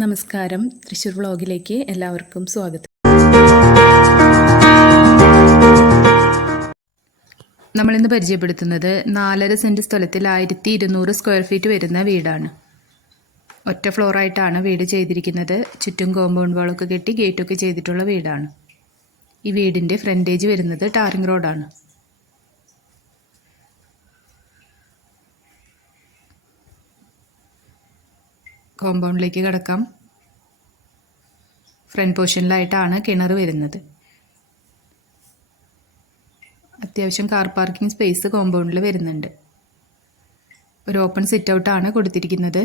നമസ്കാരം. തൃശ്ശൂർ വ്ളോഗിലേക്ക് എല്ലാവർക്കും സ്വാഗതം. നമ്മളിന്ന് പരിചയപ്പെടുത്തുന്നത് നാലര സെന്റ് സ്ഥലത്തിൽ ആയിരത്തി ഇരുന്നൂറ് സ്ക്വയർ ഫീറ്റ് വരുന്ന വീടാണ്. ഒറ്റ ഫ്ലോറായിട്ടാണ് വീട് ചെയ്തിരിക്കുന്നത്. ചുറ്റും കോമ്പൗണ്ട് വാളൊക്കെ കെട്ടി ഗേറ്റൊക്കെ ചെയ്തിട്ടുള്ള വീടാണ്. ഈ വീടിന്റെ ഫ്രണ്ടേജ് വരുന്നത് ടാറിംഗ് റോഡാണ് കോമ്പൗണ്ടിലേക്ക് കിടക്കാം. ഫ്രണ്ട് പോർഷനിലായിട്ടാണ് കിണർ വരുന്നത്. അത്യാവശ്യം കാർ പാർക്കിംഗ് സ്പേസ് കോമ്പൗണ്ടിൽ വരുന്നുണ്ട്. ഒരു ഓപ്പൺ സിറ്റ് ഔട്ടാണ് കൊടുത്തിരിക്കുന്നത്.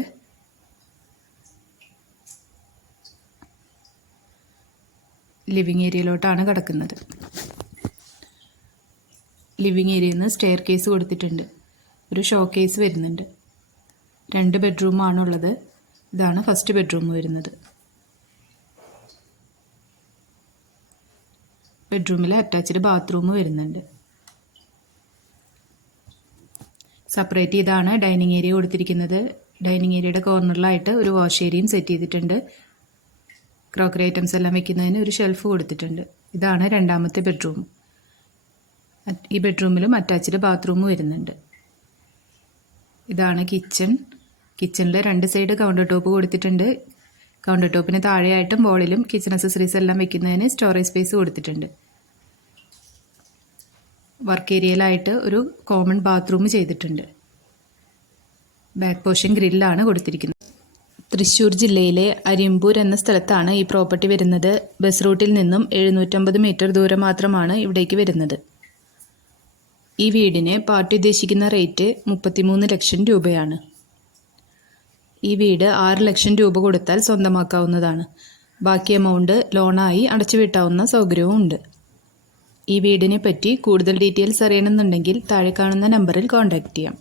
ലിവിങ് ഏരിയയിലോട്ടാണ് കിടക്കുന്നത്. ലിവിങ് ഏരിയയിൽ നിന്ന് സ്റ്റെയർ കേസ് കൊടുത്തിട്ടുണ്ട്. ഒരു ഷോ കേസ് വരുന്നുണ്ട്. രണ്ട് ബെഡ്റൂമാണുള്ളത് ഇതാണ് ഫസ്റ്റ് ബെഡ്റൂം വരുന്നത്. ബെഡ്റൂമിൽ അറ്റാച്ച്ഡ് ബാത്റൂം വരുന്നുണ്ട്. സെപ്പറേറ്റ് ചെയ്താണ് ഡൈനിങ് ഏരിയ കൊടുത്തിരിക്കുന്നത്. ഡൈനിങ് ഏരിയയുടെ കോർണറിലായിട്ട് ഒരു വാഷ് ഏരിയയും സെറ്റ് ചെയ്തിട്ടുണ്ട്. ക്രോക്കറി ഐറ്റംസ് എല്ലാം വെക്കുന്നതിന് ഒരു ഷെൽഫ് കൊടുത്തിട്ടുണ്ട്. ഇതാണ് രണ്ടാമത്തെ ബെഡ്റൂം ഈ ബെഡ്റൂമിലും അറ്റാച്ച്ഡ് ബാത്റൂം വരുന്നുണ്ട്. ഇതാണ് കിച്ചൺ കിച്ചണിൽ രണ്ട് സൈഡ് കൗണ്ടർ ടോപ്പ് കൊടുത്തിട്ടുണ്ട്. കൗണ്ടർ ടോപ്പിന് താഴെയായിട്ടും ബോളിലും കിച്ചൺ അക്സസറീസ് എല്ലാം വെക്കുന്നതിന് സ്റ്റോറേജ് സ്പേസ് കൊടുത്തിട്ടുണ്ട്. വർക്ക് ഏരിയയിലായിട്ട് ഒരു കോമൺ ബാത്റൂം ചെയ്തിട്ടുണ്ട്. ബാക്ക് പോർഷൻ ഗ്രില്ലാണ് കൊടുത്തിരിക്കുന്നത്. തൃശ്ശൂർ ജില്ലയിലെ അരിമ്പൂർ എന്ന സ്ഥലത്താണ് ഈ പ്രോപ്പർട്ടി വരുന്നത്. ബസ് റൂട്ടിൽ നിന്നും എഴുന്നൂറ്റമ്പത് മീറ്റർ ദൂരം മാത്രമാണ് ഇവിടേക്ക് വരുന്നത്. ഈ വീടിന് പാർട്ടി ഉദ്ദേശിക്കുന്ന റേറ്റ് മുപ്പത്തിമൂന്ന് ലക്ഷം രൂപയാണ്. ഈ വീട് ആറ് ലക്ഷം രൂപ കൊടുത്താൽ സ്വന്തമാക്കാവുന്നതാണ്. ബാക്കി എമൗണ്ട് ലോണായി അടച്ചു വിട്ടാവുന്ന സൗകര്യവും ഉണ്ട്. ഈ വീടിനെ പറ്റി കൂടുതൽ ഡീറ്റെയിൽസ് അറിയണമെന്നുണ്ടെങ്കിൽ താഴെ കാണുന്ന നമ്പറിൽ കോൺടാക്റ്റ് ചെയ്യാം.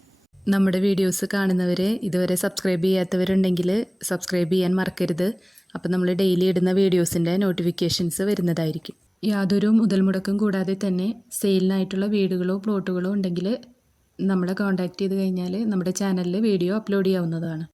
നമ്മുടെ വീഡിയോസ് കാണുന്നവരെ ഇതുവരെ സബ്സ്ക്രൈബ് ചെയ്യാത്തവരുണ്ടെങ്കിൽ സബ്സ്ക്രൈബ് ചെയ്യാൻ മറക്കരുത്. അപ്പോൾ നമ്മൾ ഡെയിലി ഇടുന്ന വീഡിയോസിന്റെ നോട്ടിഫിക്കേഷൻസ് വരുന്നതായിരിക്കും. യാതൊരു മുതൽ മുടക്കും കൂടാതെ തന്നെ സെയിലിനായിട്ടുള്ള വീടുകളോ പ്ലോട്ടുകളോ ഉണ്ടെങ്കിൽ നമ്മളെ കോൺടാക്റ്റ് ചെയ്ത് കഴിഞ്ഞാൽ നമ്മുടെ ചാനലിൽ വീഡിയോ അപ്ലോഡ് ചെയ്യാവുന്നതാണ്.